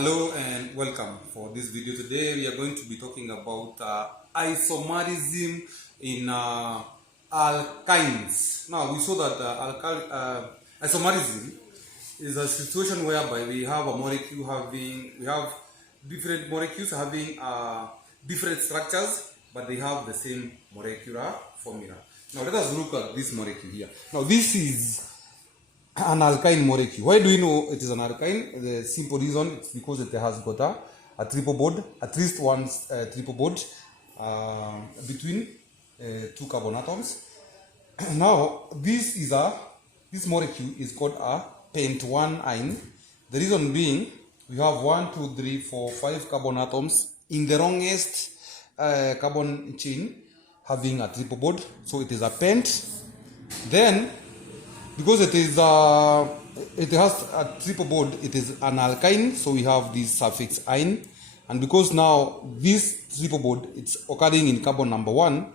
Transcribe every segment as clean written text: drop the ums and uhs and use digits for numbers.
Hello and welcome. For this video today, we are going to be talking about isomerism in alkynes. Now, we saw that isomerism is a situation whereby we have different molecules having different structures, but they have the same molecular formula. Now, let us look at this molecule here. Now, this is an alkyne molecule. Why do we know it is an alkyne? The simple reason is because it has got a triple bond, at least one triple bond between two carbon atoms. Now, this molecule is called a pent-1-ine. The reason being, we have 1, 2, 3, 4, 5 carbon atoms in the longest carbon chain having a triple bond. So it is a pent. Then, because it has a triple bond, it is an alkyne, so we have this suffix "-ine", and because now this triple bond it's occurring in carbon number one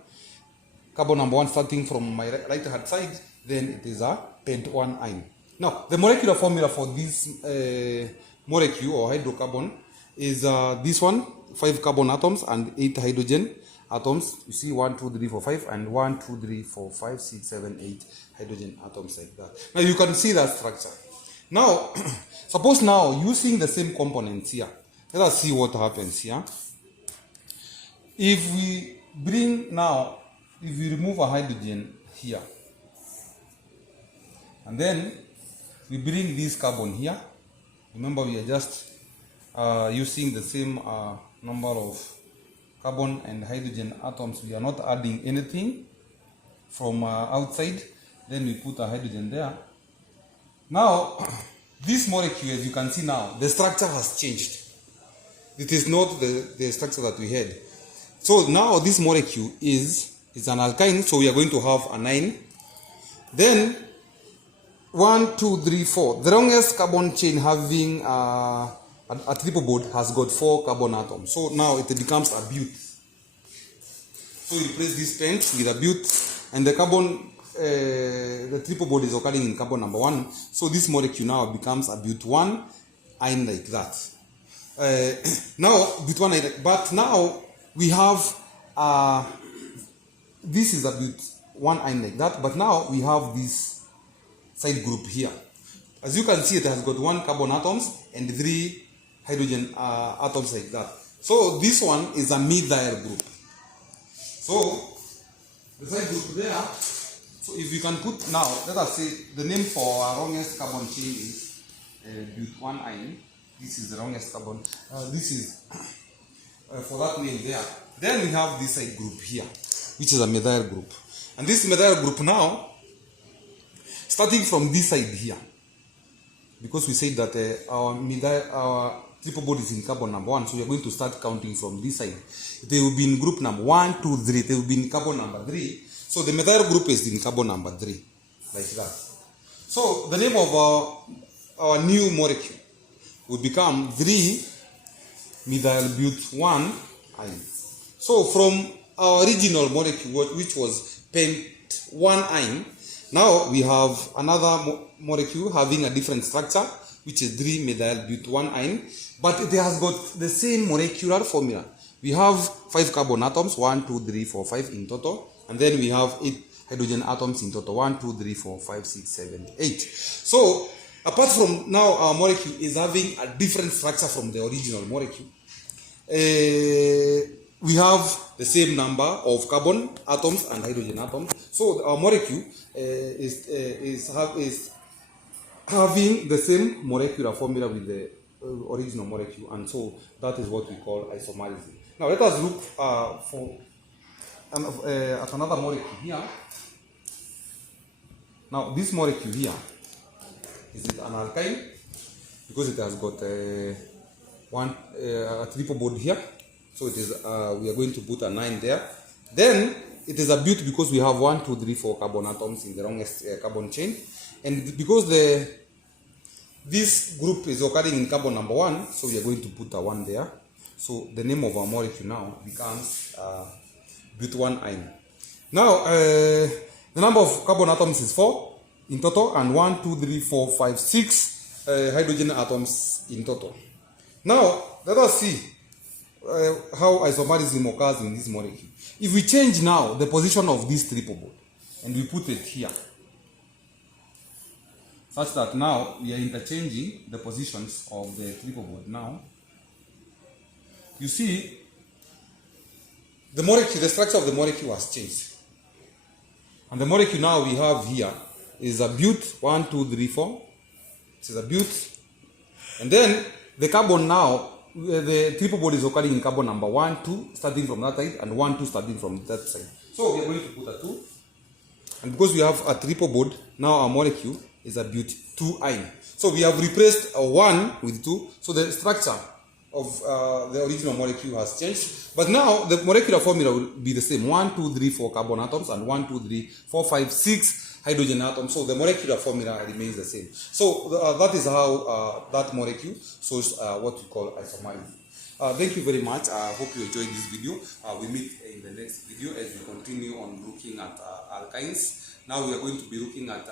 starting from my right hand side, then it is a pent-1-ine. Now the molecular formula for this molecule or hydrocarbon is this one: 5 carbon atoms and 8 hydrogen atoms. You see 1, 2, 3, 4, 5 and 1, 2, 3, 4, 5, 6, 7, 8 hydrogen atoms like that. Now you can see that structure. Now suppose now using the same components here, let us see what happens here. If we remove a hydrogen here and then we bring this carbon here, remember we are just using the same number of carbon and hydrogen atoms. We are not adding anything from outside. Then we put a hydrogen there. Now, this molecule, as you can see now, the structure has changed. It is not the structure that we had. So now this molecule is an alkyne, so we are going to have an ine. Then 1, 2, 3, 4. The longest carbon chain having a triple bond has got 4 carbon atoms. So now it becomes a but. So you replace this pent with a but, and the triple bond is occurring in carbon number 1. So this molecule now becomes a but-1-ine like that. Now but-1-ine, but now we have this is a but-1-ine like that, but now we have this side group here. As you can see, it has got 1 carbon atoms and 3 hydrogen atoms like that. So this one is a methyl group. So the side group there. So if we can put now, let us say the name for our longest carbon chain is but-1-ine. This is the longest carbon. This is for that name there. Then we have this side group here, which is a methyl group. And this methyl group now, starting from this side here, because we said that our triple bond is in carbon number 1, so we are going to start counting from this side. They will be in group number 1, 2, 3. They will be in carbon number 3. So the methyl group is in carbon number 3, like that. So the name of our new molecule would become 3-methyl-but-1-ine. So from our original molecule, which was pent-1-ine, now we have another molecule having a different structure, which is 3-methyl-but-1-ine, but it has got the same molecular formula. We have 5 carbon atoms, 1, 2, 3, 4, 5 in total, and then we have 8 hydrogen atoms in total, 1, 2, 3, 4, 5, 6, 7, 8. So apart from now our molecule is having a different structure from the original molecule, we have the same number of carbon atoms and hydrogen atoms. So our molecule is having the same molecular formula with the original molecule, and so that is what we call isomerism. Now let us look at another molecule here. Now this molecule here, is it an alkyne? Because it has got a triple bond here, so it is we are going to put a 9 there. Then it is a but because we have 1, 2, 3, 4 carbon atoms in the longest carbon chain, and because this group is occurring in carbon number 1, so we are going to put a 1 there. So the name of our molecule now becomes but-1-ine. Now the number of carbon atoms is 4 in total, and 1, 2, 3, 4, 5, 6 hydrogen atoms in total. Now, let us see how isomerism occurs in this molecule. If we change now the position of this triple bond and we put it here, such that now we are interchanging the positions of the triple bond. Now, you see, the molecule, the structure of the molecule has changed. And the molecule now we have here is a but 1, 2, 3, 4. It is a but. And then the carbon now, the triple bond is occurring in carbon number 1, 2, starting from that side, and 1, 2, starting from that side. So we are going to put a 2. And because we have a triple bond, now our molecule is a but 2-ine. So we have replaced a 1 with 2. So the structure of the original molecule has changed. But now the molecular formula will be the same. 1, 2, 3, 4 carbon atoms, and 1, 2, 3, 4, 5, 6 hydrogen atoms. So the molecular formula remains the same. So that is how that molecule shows what we call isomerism. Thank you very much. I hope you enjoyed this video. We meet in the next video as we continue on looking at alkynes. Now we are going to be looking at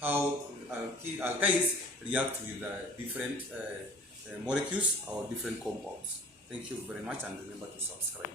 how alkynes react with different molecules or different compounds. Thank you very much, and remember to subscribe.